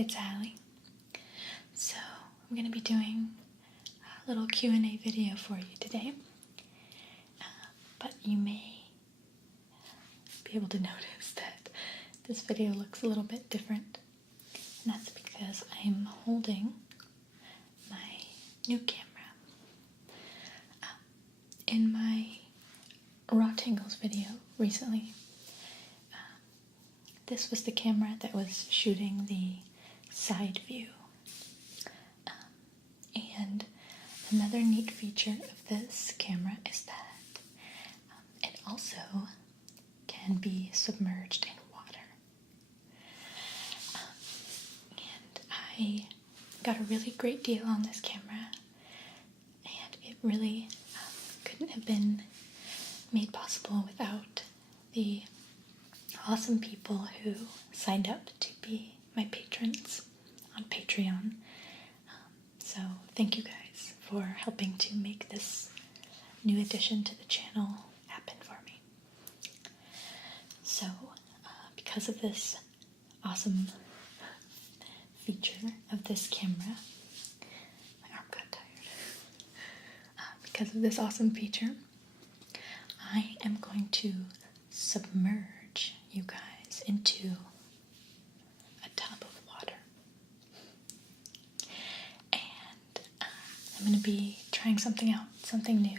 it's Allie. So I'm going to be doing a little Q&A video for you today, but you may be able to notice that this video looks a little bit different, and that's because I'm holding my new camera. In my Raw Tingles video recently, this was the camera that was shooting the side view. And another neat feature of this camera is that it also can be submerged in water. And I got a really great deal on this camera, and it really couldn't have been made possible without the awesome people who signed up to be my patrons on Patreon. So thank you guys for helping to make this new addition to the channel happen for me. So because of this awesome feature of this camera, my arm got tired. Because of this awesome feature, I am going to submerge you guys into a tub of water. And I'm going to be trying something out, something new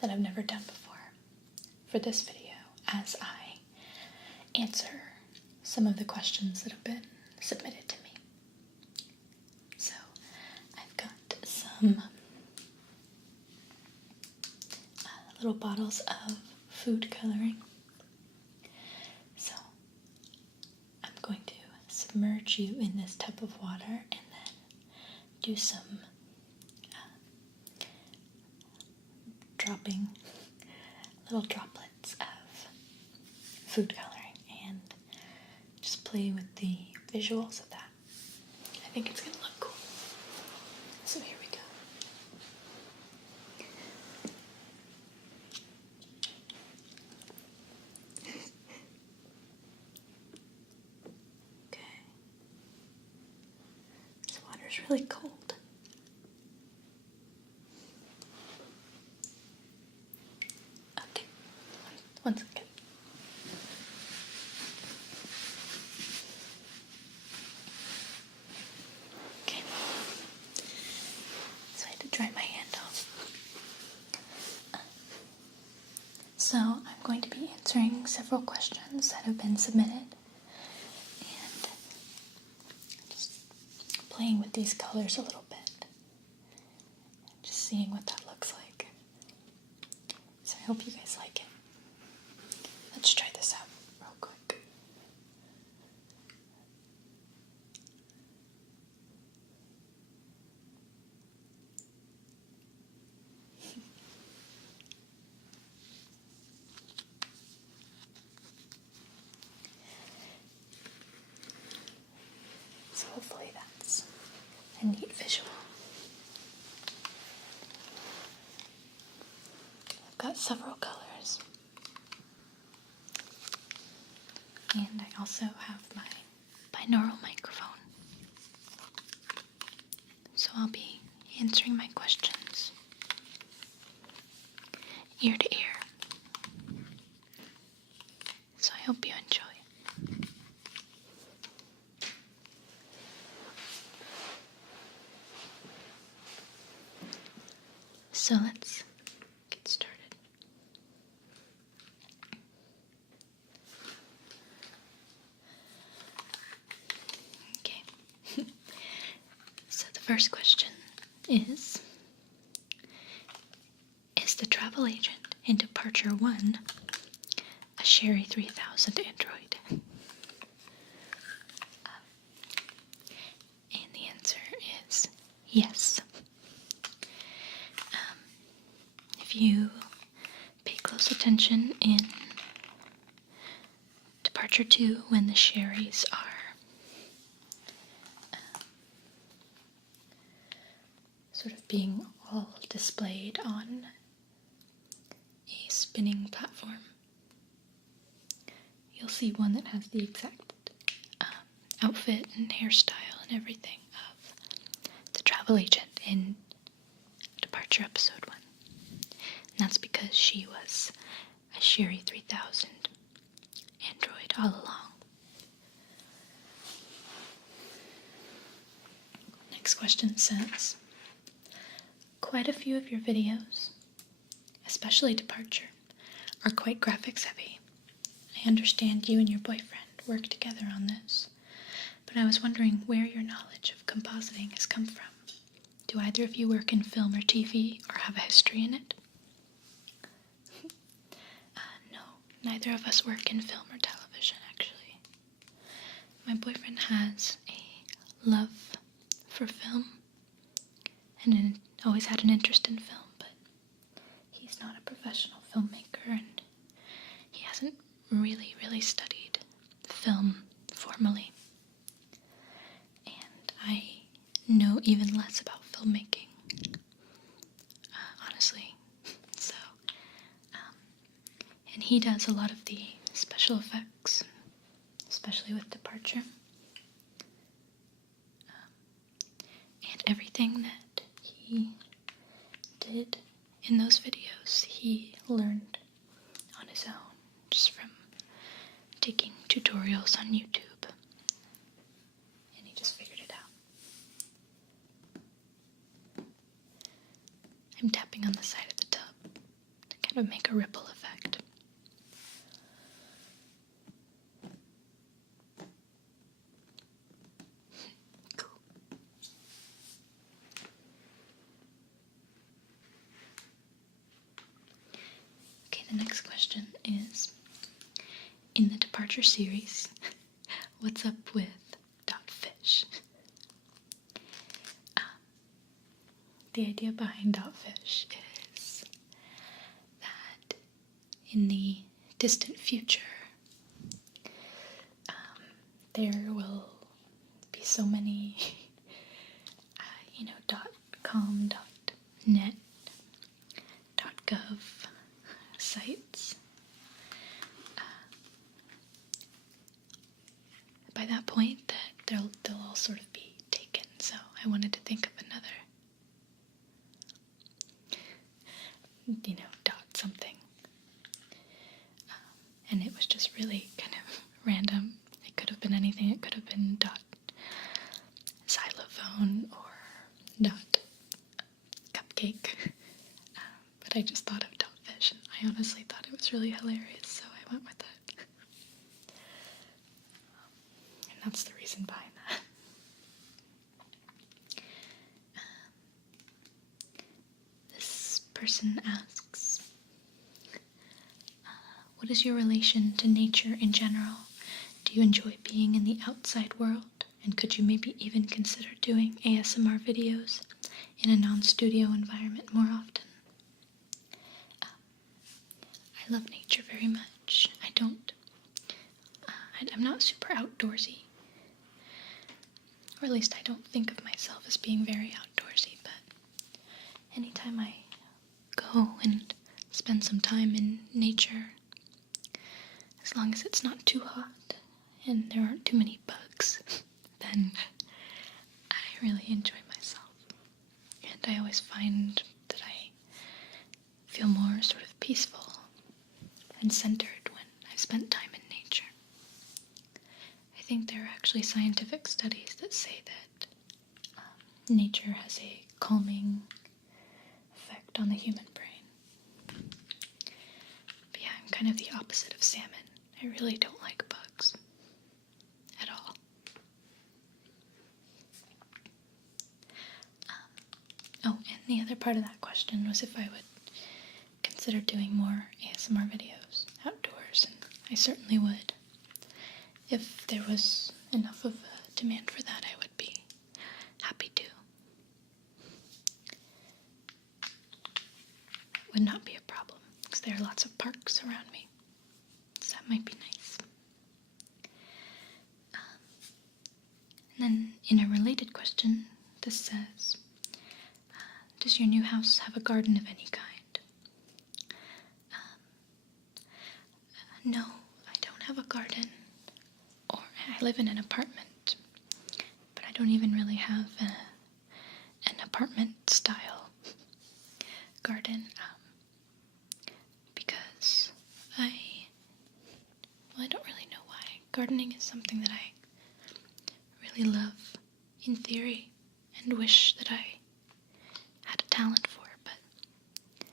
that I've never done before for this video as I answer some of the questions that have been submitted to me. So I've got some little bottles of food coloring. So I'm going to submerge you in this tub of water and then do some dropping little droplets of food coloring and just play with the visuals of that. I think it's going to look cool. So here we go. It's really cold. Okay, one second. Okay, so I had to dry my hand off. So I'm going to be answering several questions that have been submitted, and just playing with these colors a little bit, just seeing what that looks like. So I hope you guys like it. Let's try this out real quick. So hopefully that's a neat visual. I've got several colors, and I also have my binaural microphone, so I'll be answering my questions ear to ear. So I hope you enjoy. So let's get started. Okay. So the first question is the travel agent in Departure 1 a Sherry 3000 Android? And the answer is yes. If you pay close attention in Departure 2, when the Sherrys are sort of being all displayed on a spinning platform, you'll see one that has the exact outfit and hairstyle and everything of the travel agent in Departure Episode 1. And that's because she was a Sherry 3000 android all along. Next question says, quite a few of your videos, especially Departure, are quite graphics heavy. I understand you and your boyfriend work together on this, but I was wondering where your knowledge of compositing has come from. Do either of you work in film or TV or have a history in it? No, neither of us work in film or television, actually. My boyfriend has a love for film and always had an interest in film, but he's not a professional filmmaker and he hasn't really studied film formally. And I know even less about filmmaking, honestly. So, and he does a lot of the special effects, especially with Departure. And everything that he did in those videos, he learned on his own, just from taking tutorials on YouTube. And he just figured it out. I'm tapping on the side of the tub to kind of make a ripple effect. Cool. Okay, the next question is, in the Departure series, what's up with Dotfish? The idea behind Dotfish is that in the distant future, there will be so many, .com, .net, .gov sites. By that point, that they'll all sort of be taken. So I wanted to think of another, dot something. And it was just really kind of random. It could have been anything. It could have been dot xylophone or dot cupcake. But I just thought of Dotfish, and I honestly thought it was really hilarious, so I went with it. And that's the reason behind that. This person asks, what is your relation to nature in general? Do you enjoy being in the outside world? And could you maybe even consider doing ASMR videos in a non-studio environment more often? I love nature very much. I'm not super outdoorsy. Or at least I don't think of myself as being very outdoorsy, but anytime I go and spend some time in nature, as long as it's not too hot and there aren't too many bugs, then I really enjoy myself. And I always find that I feel more sort of peaceful and centered when I've spent time in nature. I think there are actually scientific studies that say that nature has a calming effect on the human brain. But yeah, I'm kind of the opposite of salmon. I really don't like bugs at all. Oh, and the other part of that question was if I would consider doing more ASMR videos outdoors, and I certainly would. If there was enough of a demand for that, I would be happy to. It would not be a problem, because there are lots of parks around me, so that might be nice. And then, in a related question, this says, does your new house have a garden of any kind? No, I don't have a garden. Or I live in an apartment, don't even really have an apartment style garden because I don't really know why. Gardening is something that I really love in theory and wish that I had a talent for, but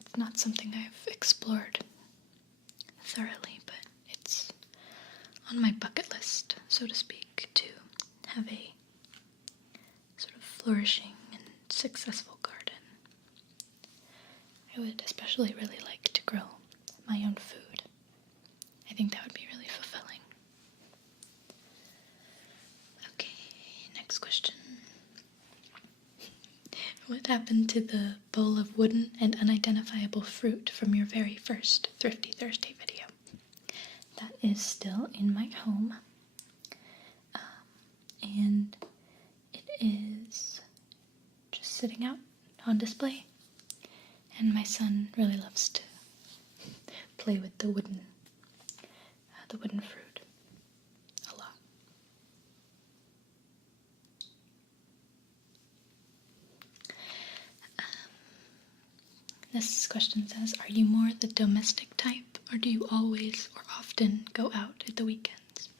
it's not something I've explored thoroughly, but it's on my bucket list, so to speak, to have a sort of flourishing and successful garden. I would especially really like to grow my own food. I think that would be really fulfilling. Okay, next question. What happened to the bowl of wooden and unidentifiable fruit from your very first Thrifty Thursday video? That is still in my home, and it is just sitting out on display, and my son really loves to play with the wooden fruit a lot. This question says, are you more the domestic type, or do you always or often go out at the weekends?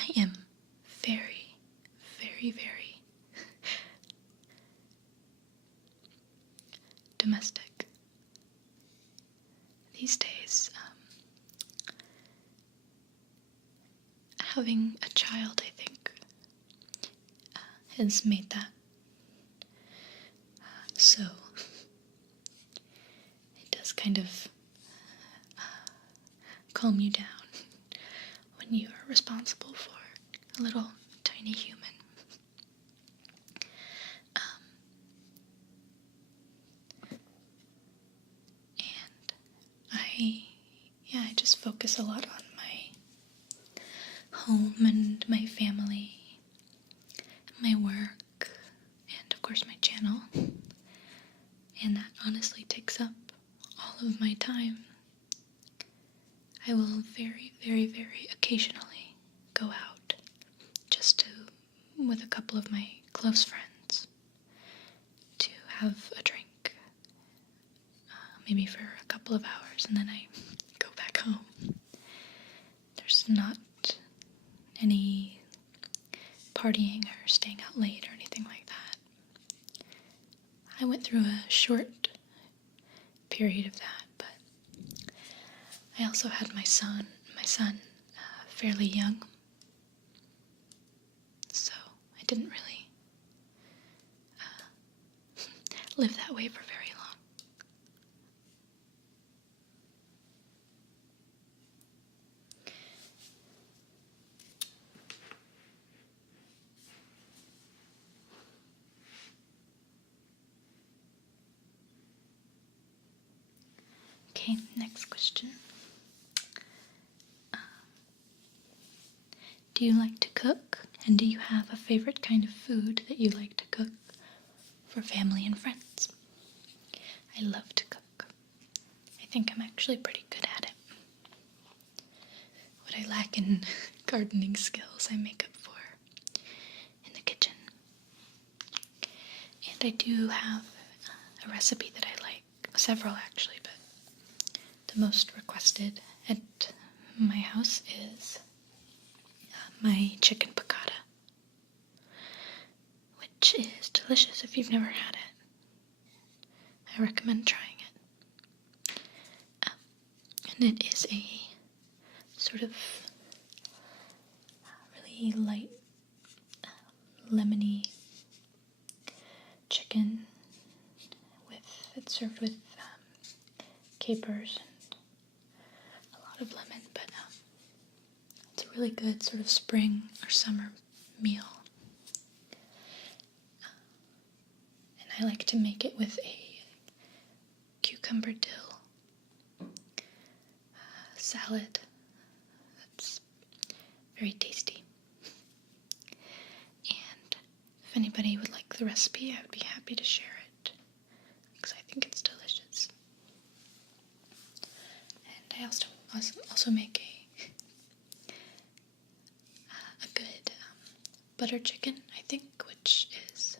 I am very, very, very domestic these days. Having a child, I think, has made that so. It does kind of calm you down when you are responsible for a little tiny human. And I just focus a lot on my home and my family, my work, and of course my channel. And that honestly takes up all of my time. I will very, very, very occasionally go out just with a couple of my close friends to have a drink, maybe for a couple of hours, and then I go back home. There's not any partying or staying out late or anything like that. I went through a short period of that, but I also had my son fairly young, so I didn't really live that way for very long. Okay, next question. Do you like to cook? And do you have a favorite kind of food that you like to cook for family and friends? I love to cook. I think I'm actually pretty good at it. What I lack in gardening skills, I make up for in the kitchen. And I do have a recipe that I like, several actually, but the most requested at my house is my chicken piccata, which is delicious if you've never had it. I recommend trying it. And it is a sort of really light, lemony chicken. It's served with capers and a lot of lemon, but it's a really good sort of spring or summer meal. And I like to make it with a cucumber dill salad. That's very tasty. And if anybody would like the recipe, I would be happy to share it, because I think it's delicious. And I also make a butter chicken, I think, which is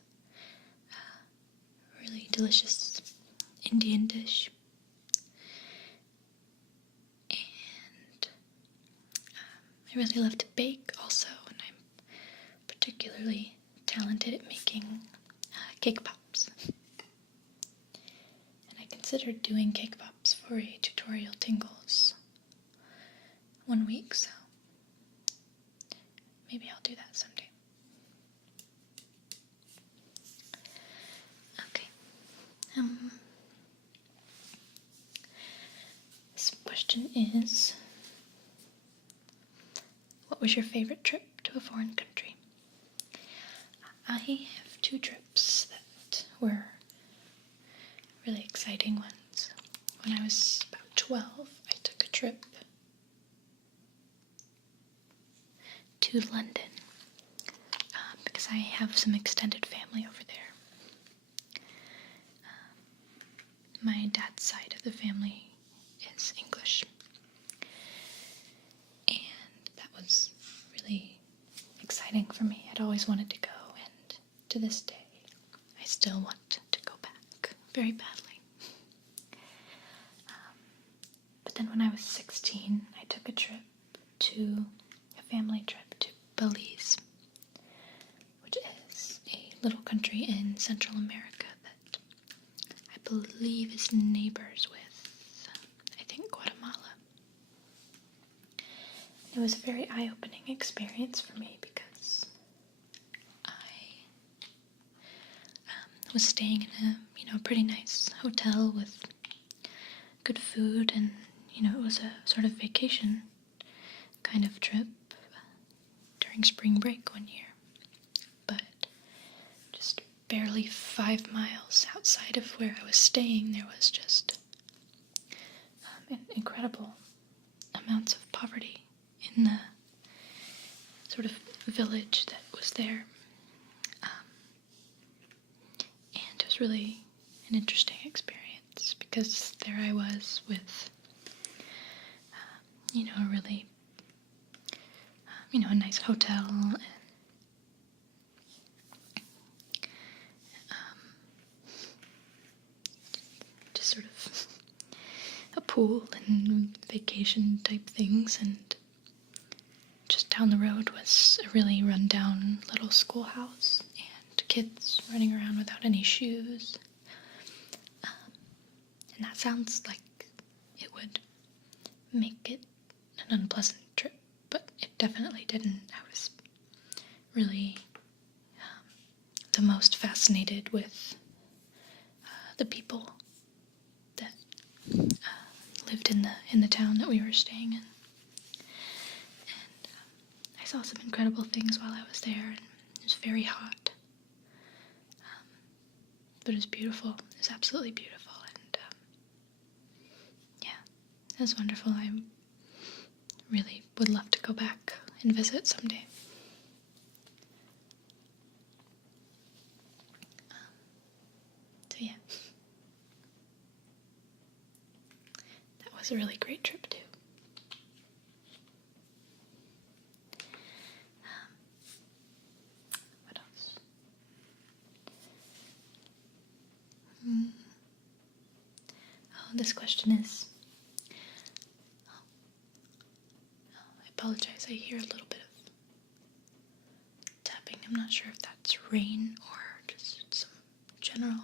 a really delicious Indian dish. And I really love to bake also, and I'm particularly talented at making cake pops. And I considered doing cake pops for a tutorial Tingles one week, so maybe I'll do that someday. Okay. This question is, what was your favorite trip to a foreign country? I have two trips that were really exciting ones. When I was about 12, I took a trip to London because I have some extended family over there. My dad's side of the family is English, and that was really exciting for me. I'd always wanted to go, and to this day I still want to go back very badly. But then when I was 16, I took a family trip to Belize, which is a little country in Central America that I believe is neighbors with, I think, Guatemala. It was a very eye-opening experience for me because I was staying in a pretty nice hotel with good food, and it was a sort of vacation kind of trip during spring break one year. But just barely 5 miles outside of where I was staying, there was just incredible amounts of poverty in the sort of village that was there. And it was really an interesting experience because there I was with, a really, a nice hotel and just sort of a pool and vacation type things, and just down the road was a really run-down little schoolhouse and kids running around without any shoes. And that sounds like it would make it an unpleasant trip, but it definitely didn't. I was really the most fascinated with the people that lived in the town that we were staying in. And I saw some incredible things while I was there, and it was very hot. But it was beautiful. It was absolutely beautiful. And it was wonderful. I really would love to go back and visit someday. So yeah, that was a really great trip too. What else? Oh, this question is, I apologize, I hear a little bit of tapping. I'm not sure if that's rain or just some general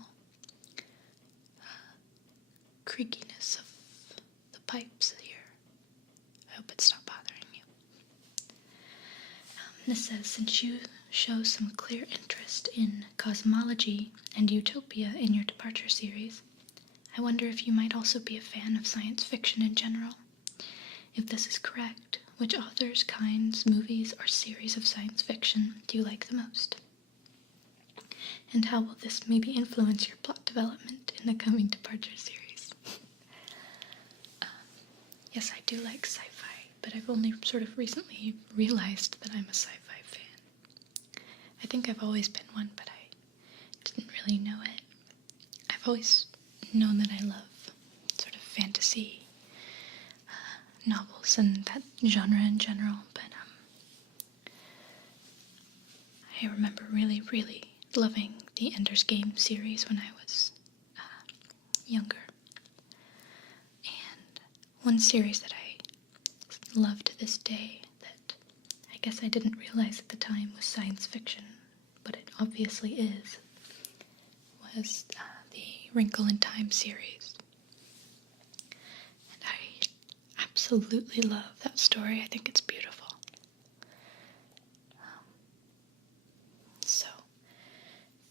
creakiness of the pipes here. I hope it's not bothering you. This says, since you show some clear interest in cosmology and utopia in your Departure series, I wonder if you might also be a fan of science fiction in general. If this is correct, which authors, kinds, movies, or series of science fiction do you like the most? And how will this maybe influence your plot development in the coming Departure series? Yes, I do like sci-fi, but I've only sort of recently realized that I'm a sci-fi fan. I think I've always been one, but I didn't really know it. I've always known that I love sort of fantasy novels and that genre in general, but I remember really, really loving the Ender's Game series when I was younger. And one series that I love to this day that I guess I didn't realize at the time was science fiction, but it obviously is, was the Wrinkle in Time series. And I absolutely love that story. I think it's beautiful. So,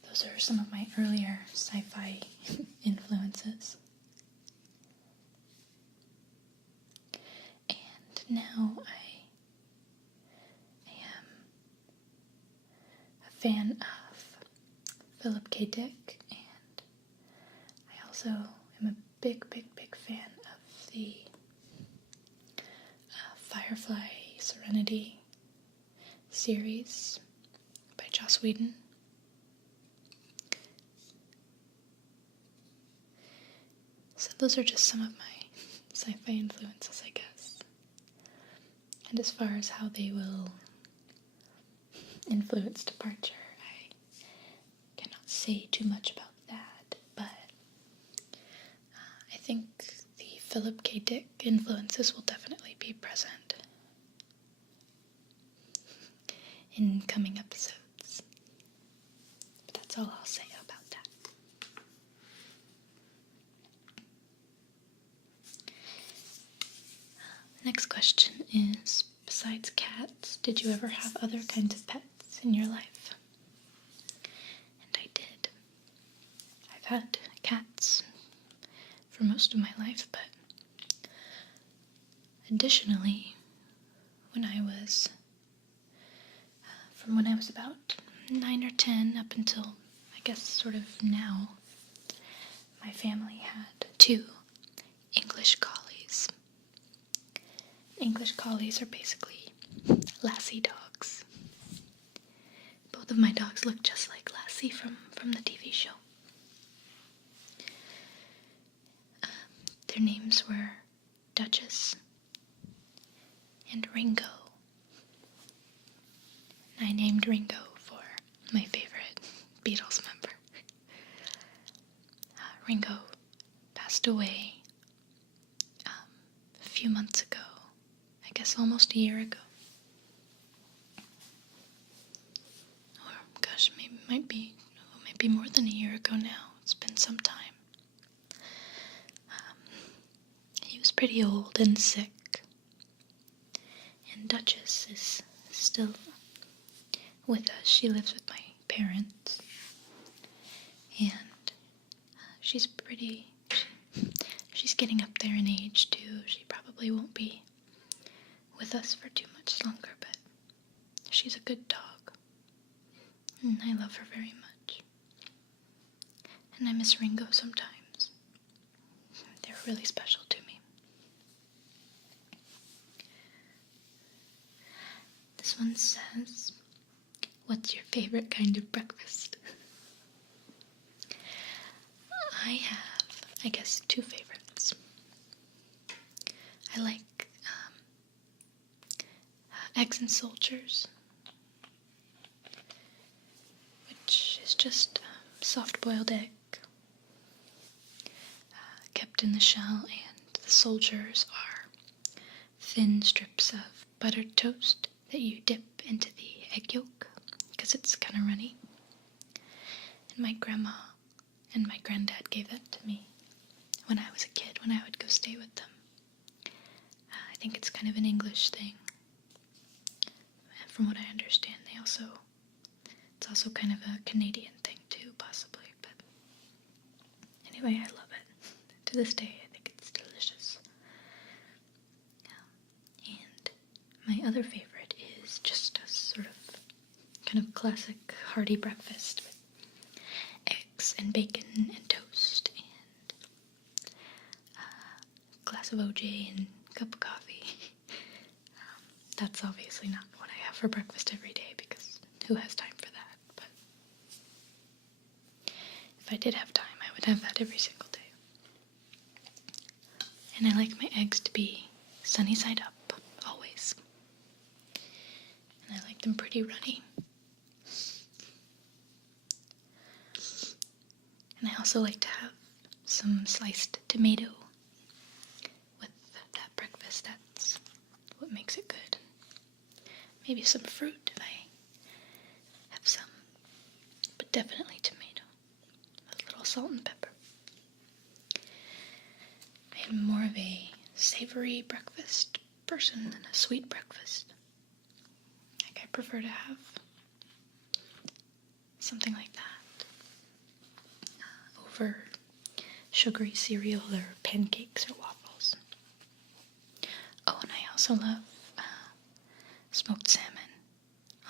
those are some of my earlier sci-fi influences. And now I am a fan of Philip K. Dick, and I also am a big, big, big fan of the Firefly Serenity series by Joss Whedon. So those are just some of my sci-fi influences, I guess. And as far as how they will influence departure, I cannot say too much about that, but I think the Philip K. Dick influences will definitely be present in coming episodes. But that's all I'll say about that. Next question is, besides cats, did you ever have other kinds of pets in your life? And I did. I've had cats for most of my life, but additionally, when I was about 9 or 10 up until, I guess, sort of now, my family had 2 English collies. English collies are basically Lassie dogs. Both of my dogs look just like Lassie from the TV show. Their names were Duchess and Ringo. I named Ringo for my favorite Beatles member. Ringo passed away a few months ago. I guess almost a year ago. Or, gosh, maybe might be more than a year ago now. It's been some time. He was pretty old and sick. And Duchess is still with us. She lives with my parents. And she's getting up there in age too. She probably won't be with us for too much longer, but she's a good dog. And I love her very much. And I miss Ringo sometimes. They're really special to me. This one says, what's your favorite kind of breakfast? I have, I guess, 2 favorites. I like eggs and soldiers, which is just soft-boiled egg kept in the shell, and the soldiers are thin strips of buttered toast that you dip into the egg yolk because it's kind of runny. And my grandma and my granddad gave that to me when I was a kid, when I would go stay with them. I think it's kind of an English thing. And from what I understand, it's also kind of a Canadian thing too, possibly. But anyway, I love it. To this day, I think it's delicious. And my other favorite is just a sort of kind of classic hearty breakfast with eggs and bacon and toast and a glass of OJ and a cup of coffee. That's obviously not what I have for breakfast every day because who has time for that? But if I did have time, I would have that every single day. And I like my eggs to be sunny side up, always. And I like them pretty runny. And I also like to have some sliced tomato with that breakfast. That's what makes it good. Maybe some fruit if I have some, but definitely tomato with a little salt and pepper. I'm more of a savory breakfast person than a sweet breakfast. Like, I prefer to have something like that over sugary cereal or pancakes or waffles. Oh, and I also love smoked salmon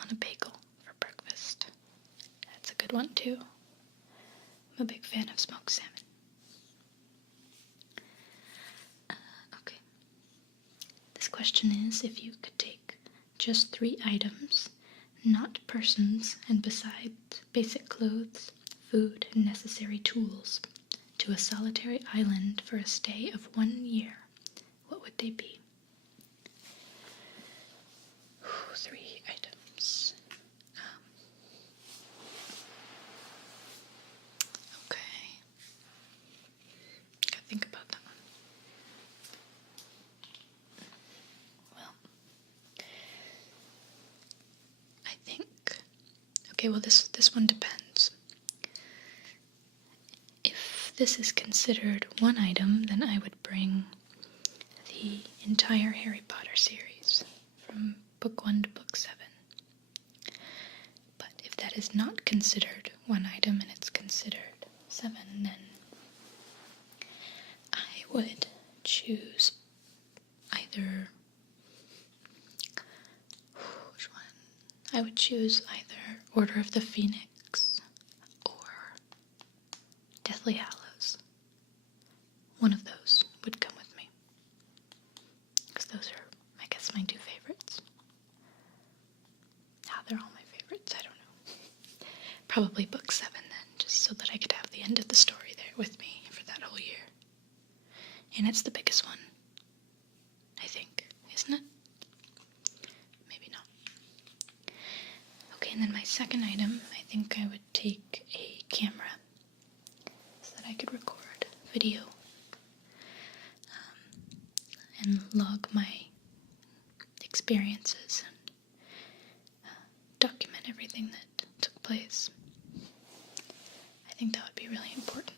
on a bagel for breakfast. That's a good one too. I'm a big fan of smoked salmon. Okay. This question is, if you could take just 3 items, not persons, and besides basic clothes, food, and necessary tools, to a solitary island for a stay of 1 year, what would they be? 3 items. Okay. Gotta think about that one. Well, I think, okay, well this one depends. If this is considered 1 item, then I would bring the entire Harry Potter series from book 1 to book 7. But if that is not considered 1 item and it's considered 7, then I would choose either, which one? I would choose either Order of the Phoenix or Deathly Hallows. One of those would come with me, because those are, I guess, my 2 favorites. They're all my favorites, I don't know. Probably book 7 then, just so that I could have the end of the story there with me for that whole year. And it's the biggest one, I think, isn't it? Maybe not. Okay, and then my second item, I think I would take a camera so that I could record video and log my experiences and document everything that took place. I think that would be really important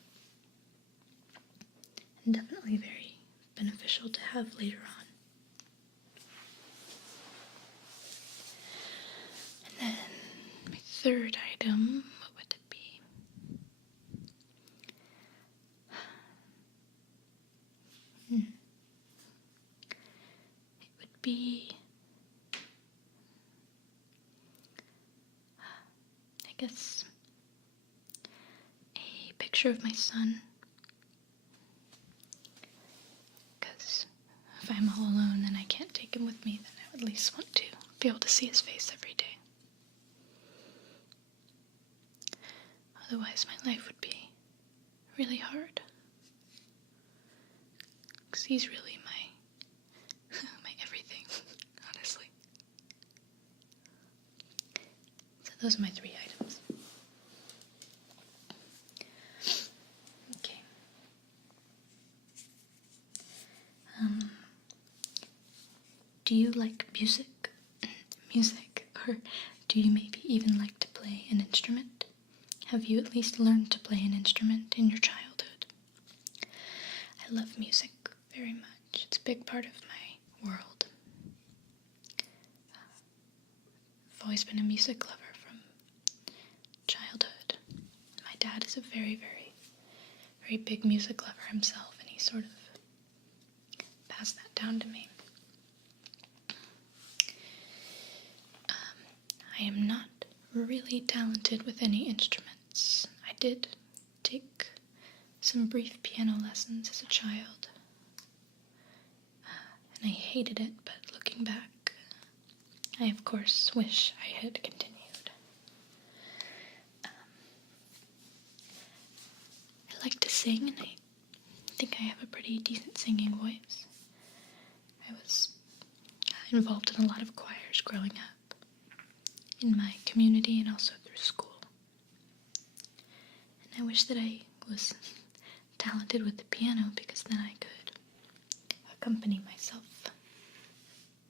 and definitely very beneficial to have later on. And then my third item, what would it be? It would be, I guess, a picture of my son. Because if I'm all alone and I can't take him with me, then I would at least want to be able to see his face every day. Otherwise, my life would be really hard. Because he's really my everything, honestly. So those are my 3 items. Okay. Do you like music? Or do you maybe even like to play an instrument? Have you at least learned to play an instrument in your childhood? I love music very much. It's a big part of my world. I've always been a music lover from childhood. My dad is a very, very, very big music lover himself, and he sort of passed that down to me. I am not really talented with any instruments. I did take some brief piano lessons as a child, and I hated it, but looking back, I of course wish I had continued. I like to sing, and I think I have a pretty decent singing voice. I was involved in a lot of choirs growing up in my community and also through school. And I wish that I was talented with the piano, because then I could accompany myself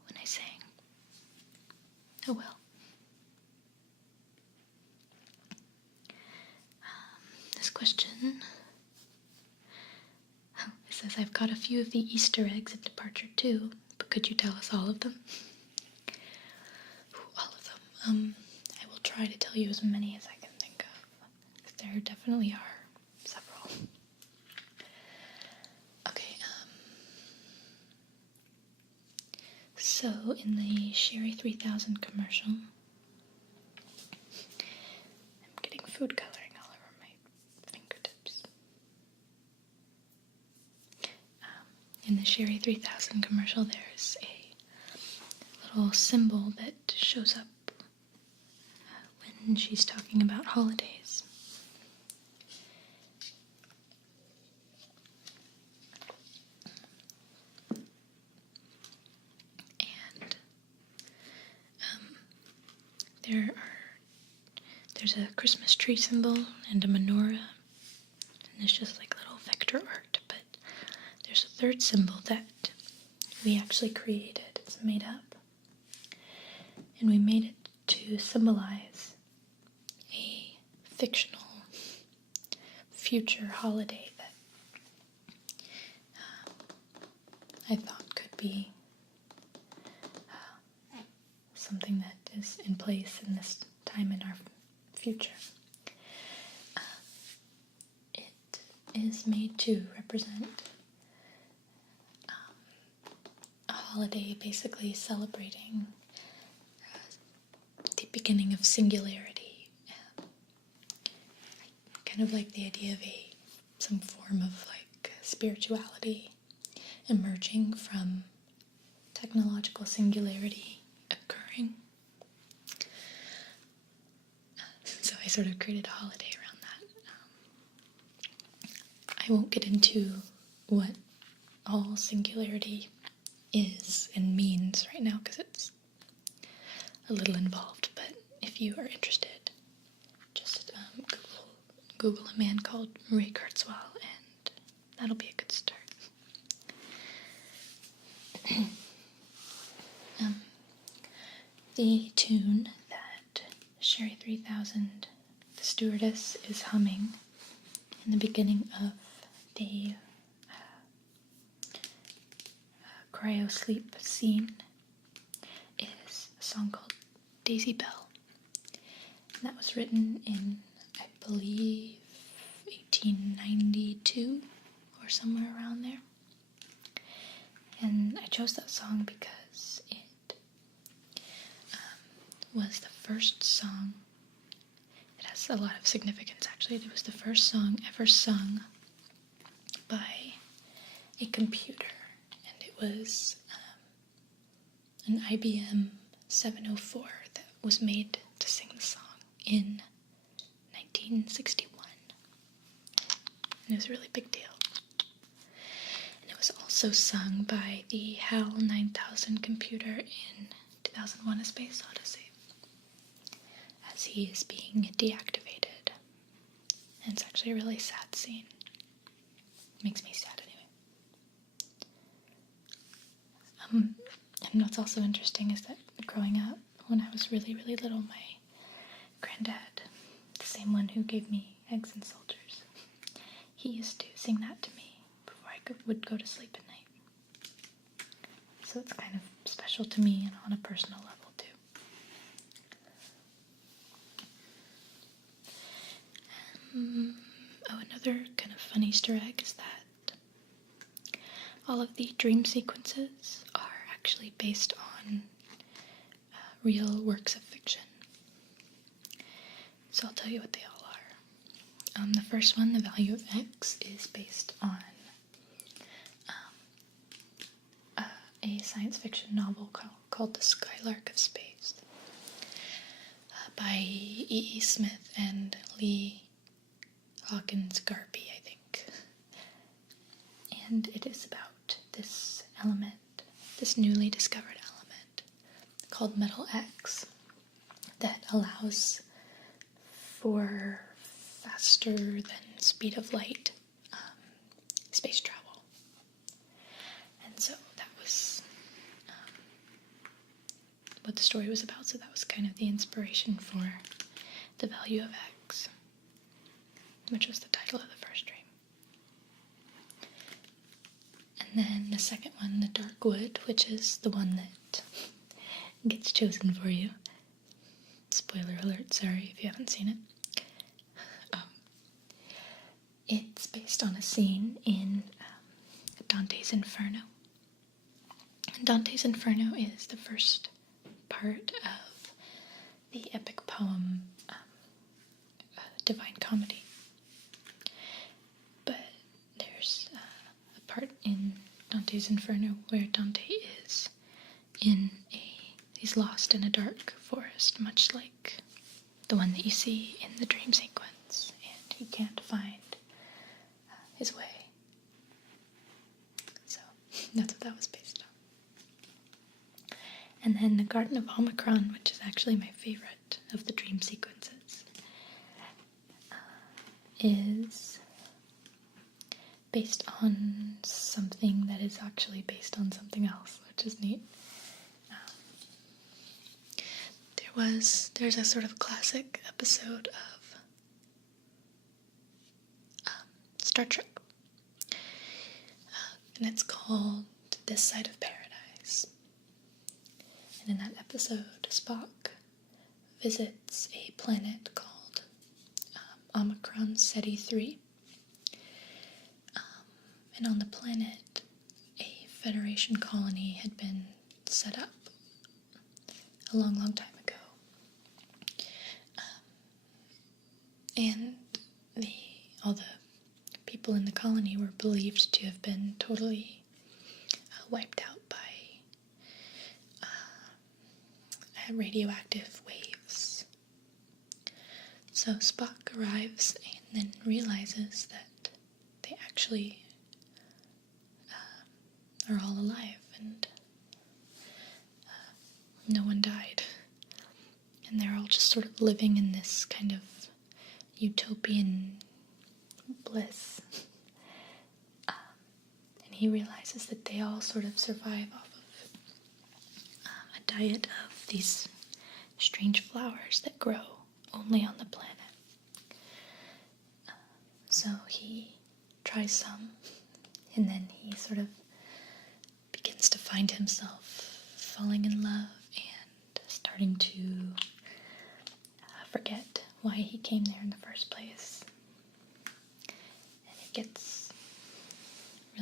when I sang. Oh well. This question, it says, I've caught a few of the Easter eggs of Departure 2, but could you tell us all of them? All of them. I will try to tell you as many as I can think of. There definitely are several. Okay, so in the Sherry 3000 commercial, I'm getting food coloring all over my fingertips. In the Sherry 3000 commercial, there's a little symbol that shows up when she's talking about holidays. And there's a Christmas tree symbol and a menorah, and it's just like little vector art, but there's a third symbol that we actually created. It's made up, and we made it to symbolize a fictional future holiday that I thought could be something that is in place in this time in our future. It is made to represent a holiday basically celebrating the beginning of singularity. I kind of like the idea of some form of like spirituality emerging from technological singularity occurring. So I sort of created a holiday around that. I won't get into what all singularity is and means right now because it's a little involved, but if you are interested, just Google a man called Ray Kurzweil and that'll be a good start. The tune that Sherry 3000, the stewardess, is humming in the beginning of the cryo sleep scene is a song called Daisy Bell. And that was written in, I believe, 1892 or somewhere around there. And I chose that song because it was the first song. It has a lot of significance, actually. It was the first song ever sung by a computer, and it was an IBM 704 that was made to sing the song in 1961. And it was a really big deal. And it was also sung by the HAL 9000 computer in 2001: A Space Odyssey, as he is being deactivated. And it's actually a really sad scene. It makes me sad anyway. And what's also interesting is that growing up, when I was really, really little, my granddad, the same one who gave me Eggs and Soldiers, he used to sing that to me before I would go to sleep at night. So it's kind of special to me and on a personal level too. Another kind of fun Easter egg is that all of the dream sequences are actually based on real works of fiction. So I'll tell you what they all are. The first one, The Value of X, is based on a science fiction novel called The Skylark of Space by E.E. Smith and Lee Hawkins Garby, I think. And it is about this element, this newly discovered element called metal X that allows for faster than speed of light space travel. And so that was what the story was about. So that was kind of the inspiration for The Value of X, which was the title of the first dream. And then the second one, The Dark Wood, which is the one that gets chosen for you. Spoiler alert, sorry if you haven't seen it. It's based on a scene in Dante's Inferno. And Dante's Inferno is the first part of the epic poem Divine Comedy. But there's a part in Dante's Inferno where Dante is he's lost in a dark forest, much like the one that you see in the dream sequence, and he can't find his way. So that's what that was based on. And then the Garden of Omicron, which is actually my favorite of the dream sequences, is based on something that is actually based on something else, which is neat. There's a sort of classic episode of Star Trek, and it's called This Side of Paradise. And in that episode, Spock visits a planet called Omicron Ceti 3. And on the planet, a Federation colony had been set up a long, long time ago. And all the people in the colony were believed to have been totally wiped out by radioactive waves. So Spock arrives and then realizes that they actually are all alive and no one died. And they're all just sort of living in this kind of utopian bliss. And he realizes that they all sort of survive off of a diet of these strange flowers that grow only on the planet. So he tries some, and then he sort of begins to find himself falling in love and starting to forget why he came there in the first place. And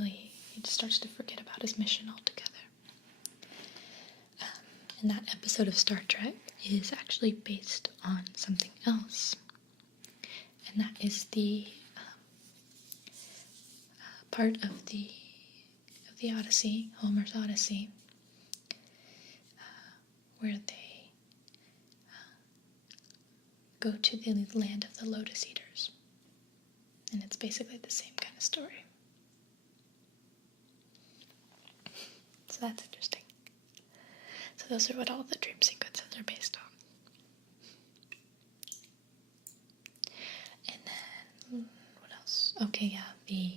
he just starts to forget about his mission altogether. And that episode of Star Trek is actually based on something else. And that is the part of the Odyssey, Homer's Odyssey, where they go to the land of the Lotus Eaters. And it's basically the same kind of story. So that's interesting. So those are what all the dream sequences are based on. And then, what else? Okay, yeah, the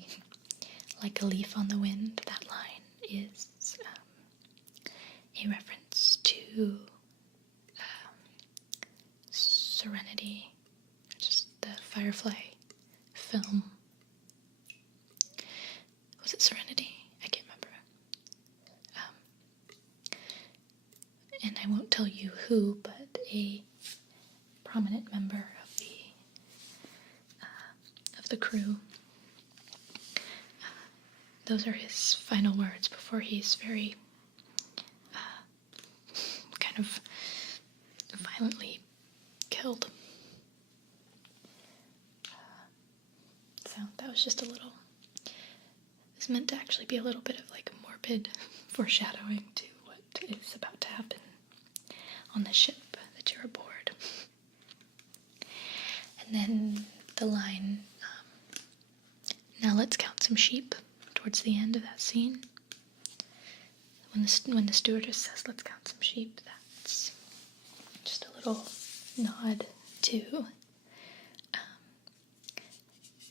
like a leaf on the wind, that line is a reference to Serenity, just the Firefly film. Was it Serenity? I can't remember. And I won't tell you who, but a prominent member of the crew. Those are his final words before he's very kind of violently killed. So that was just it was meant to actually be a little bit of like a morbid foreshadowing to what is about to happen on the ship that you're aboard. And then the line, now let's count some sheep, towards the end of that scene. When the stewardess says, let's count some sheep, that's just a little nod to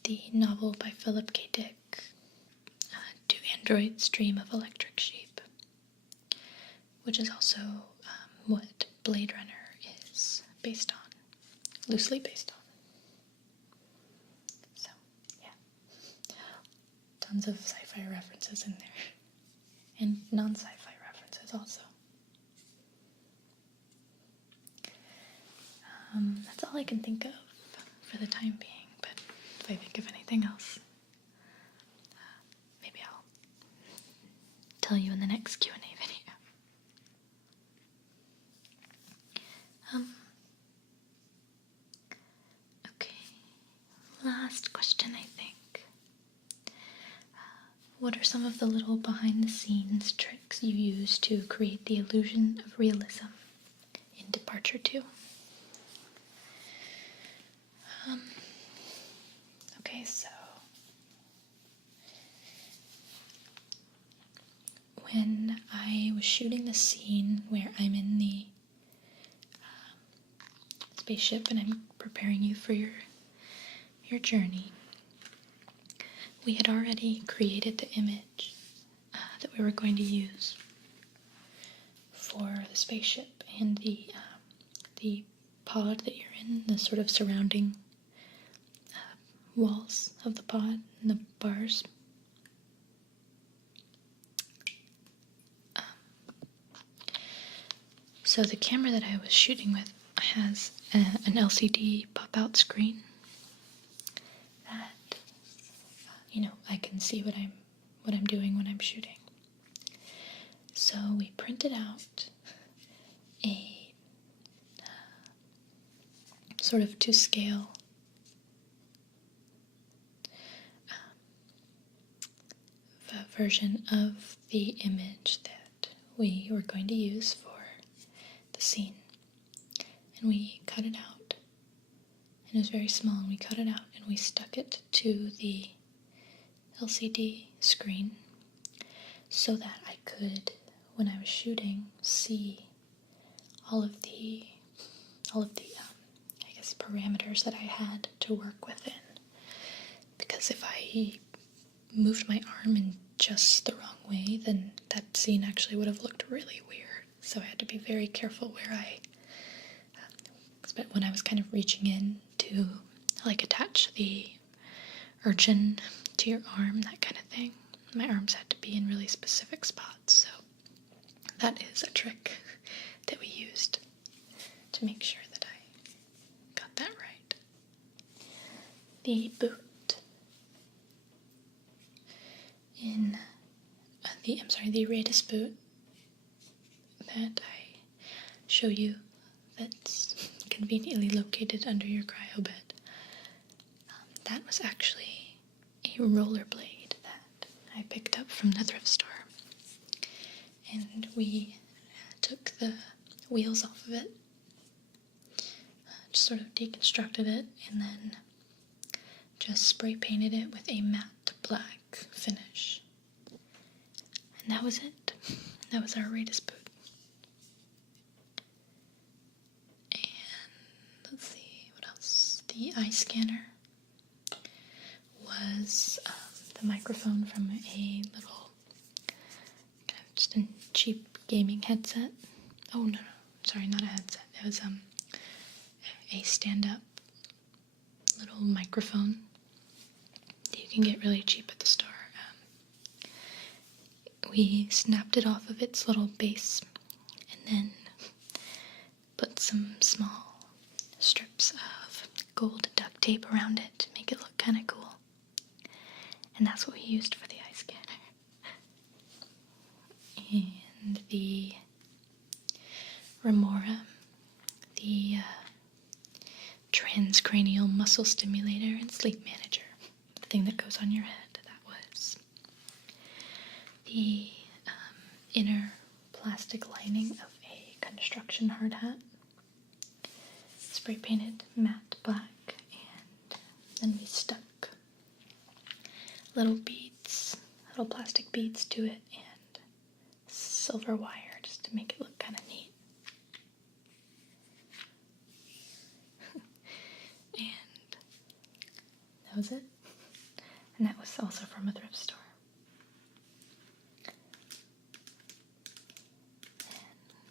the novel by Philip K. Dick, Do Androids Dream of Electric Sheep, which is also what Blade Runner is based on, loosely based on. So, yeah, tons of sci-fi references in there, and non-sci-fi references also. That's all I can think of for the time being, but if I think of anything else, maybe I'll tell you in the next Q&A video. Okay, last question, I think. What are some of the little behind-the-scenes tricks you use to create the illusion of realism in Departure 2? Okay, so when I was shooting the scene where I'm in the spaceship and I'm preparing you for your journey, we had already created the image that we were going to use for the spaceship and the pod that you're in, the sort of surrounding walls of the pod and the bars. So the camera that I was shooting with has an LCD pop-out screen that, I can see what I'm doing when I'm shooting. So we printed out a sort of to scale version of the image that we were going to use for the scene. And we cut it out. And it was very small, and we cut it out and we stuck it to the LCD screen so that I could, when I was shooting, see all of the I guess parameters that I had to work within. Because if I moved my arm in just the wrong way, then that scene actually would have looked really weird. So I had to be very careful where when I was kind of reaching in to attach the urchin to your arm, that kind of thing. My arms had to be in really specific spots, so that is a trick that we used to make sure that I got that right. The boot in the Radis boot that I show you that's conveniently located under your cryo bed. That was actually a rollerblade that I picked up from the thrift store. And we took the wheels off of it, just sort of deconstructed it, and then just spray painted it with a matte black finish. And that was it. That was our Radis boot. And let's see, what else? The eye scanner was the microphone from a little, kind of just a cheap gaming headset. Oh, no, sorry, not a headset. It was a stand-up little microphone that you can get really cheap at the store. We snapped it off of its little base and then put some small strips of gold duct tape around it to make it look kind of cool. And that's what we used for the eye scanner. And the Remora, the transcranial muscle stimulator and sleep manager, the thing that goes on your head, that was the inner plastic lining of a construction hard hat, spray painted matte black, and then we stuck little plastic beads to it, and silver wire just to make it look kind of neat. And that was it. And that was also from a thrift store.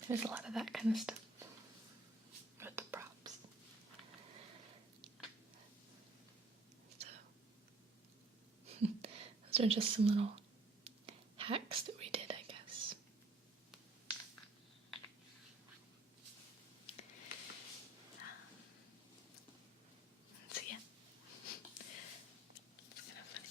And there's a lot of that kind of stuff with the props. So, those are just some little hacks that we did, I guess. So yeah, it's kind of funny.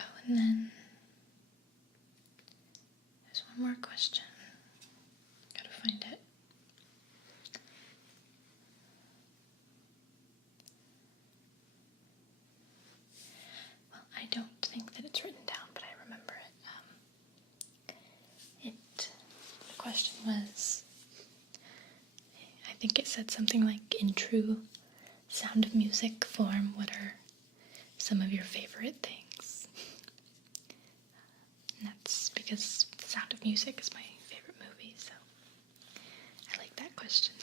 Oh, and then there's one more question. Gotta find it. Well, I don't think that it's written down, but I remember it. The question was, I think it said something like, in true Sound of Music form, what are some of your favorite things? And that's because Sound of Music is my favorite movie, so I like that question.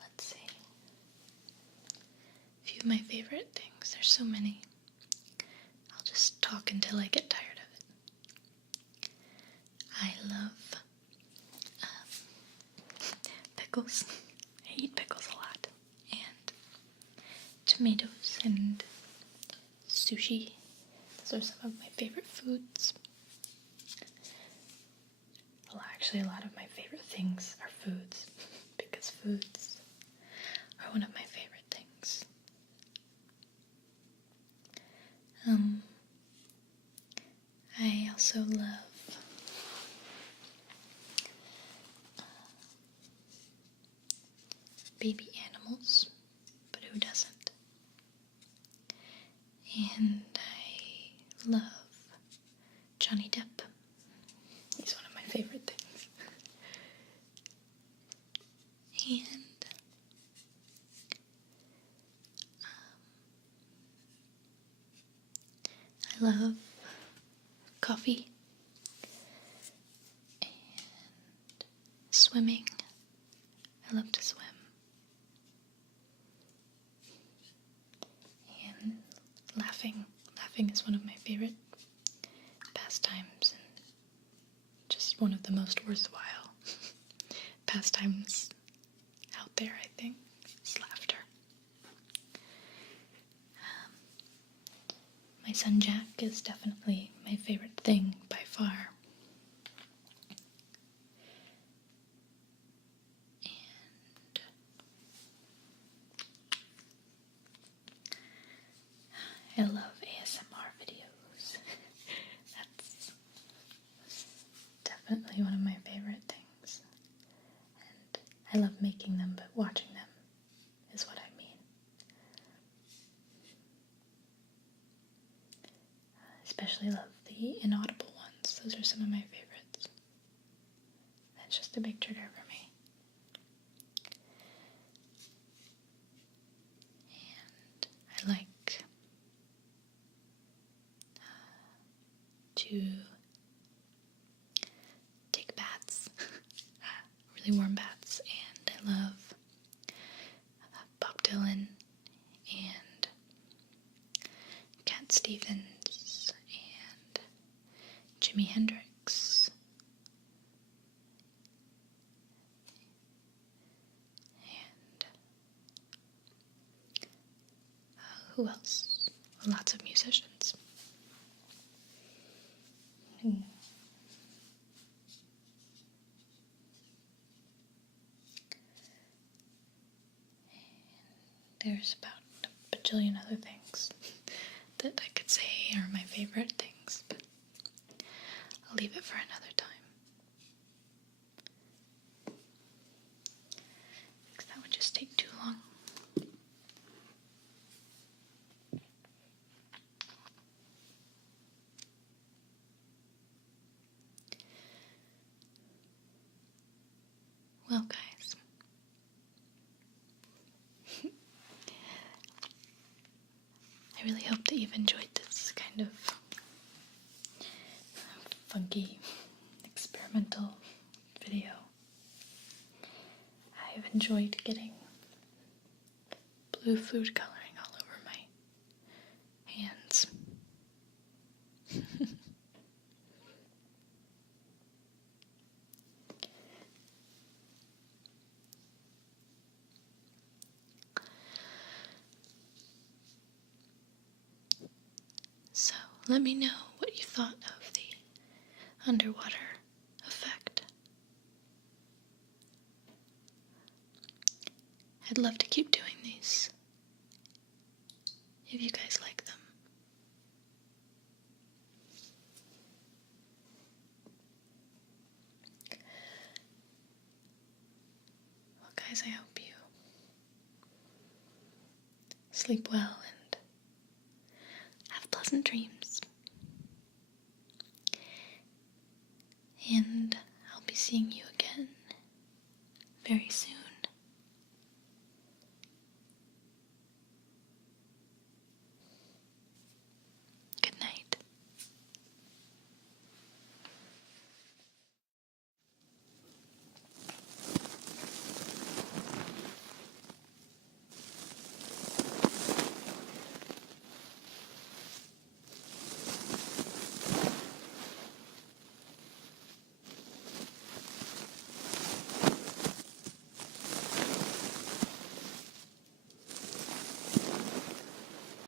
Let's see. A few of my favorite things. There's so many. I'll just talk until I get tired of it. I love pickles. I eat pickles a lot. And tomatoes and sushi. Those are some of my favorite foods. Well, actually, a lot of my favorite things are foods, because foods are one of my favorite things. I also love baby animals, but who doesn't? And I love Johnny Depp. He's one of my favorite things. And I love coffee and swimming. I love to swim. And laughing. Laughing is one of my favorite pastimes, and just one of the most worthwhile pastimes out there, I think, is laughter. My son Jack is definitely my favorite thing by far. And I love ASMR videos. That's definitely one of my favorite things. And I love making them, but watching them is what I mean. Especially love the inaudible ones. Those are some of my favorites. That's just a big trigger for me. And I like to take baths, really warm baths, and I love Bob Dylan and Cat Stevens and Jimi Hendrix and who else? Lots of musicians. There's about a bajillion other things that I could say are my favorite things, but I'll leave it for another time. Because that would just take too long. Well, guys, I really hope that you've enjoyed this kind of enjoyed getting blue food coloring all over my hands. So, let me know what you thought of the underwater effect. I'd love to keep doing these if you guys like them. Well, guys, I hope you sleep well and have pleasant dreams. And I'll be seeing you again very soon.